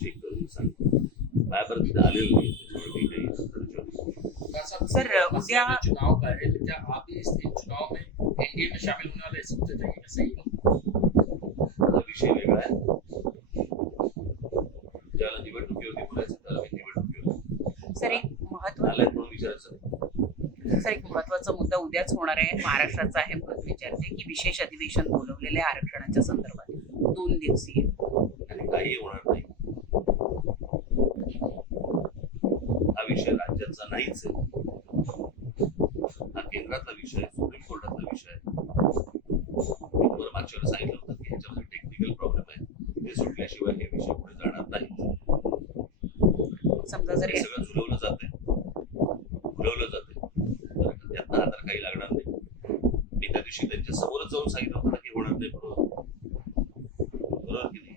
Check करून सांगतो माझ्यापर्यंत तिथे आलेलं नाही. त्याच्यामुळे मी काही चर्चा करू शकत सर उद्या चुनाव का है तो क्या आप इस इन चुनाव में एनडीए में शामिल होने वाले थे कि सही है विषय वेगळा आहे. ज्याला बोलायचं त्याला मी सर एक महत्त्व आलाय म्हणून विचारायचं. नाही. सर एक महत्त्वाचा मुद्दा उद्याच होणार आहे. महाराष्ट्राचा आहे म्हणून विचारते की विशेष अधिवेशन बोलवलेले आहे आरक्षणाच्या संदर्भात. दोन दिवसीय. आणि काही होणार नाही हा विषय राज्याचा नाहीच आहे. हा केंद्राचा विषय सुप्रीम कोर्टाचा विषय मागच्या वेळेला सांगितलं होतं की ह्याच्यामध्ये टेक्निकल प्रॉब्लेम आहे ते सुटल्याशिवाय हे विषय पुढे जाणार नाही. समजा जर हे सगळं झुलवलं जाते झुलवलं जाते तर त्यातनं हाताला काही लागणार नाही. मी त्या दिवशी त्यांच्या समोरच जाऊन सांगितलं होतं की होणार नाही बरोबर बरोबर की नाही?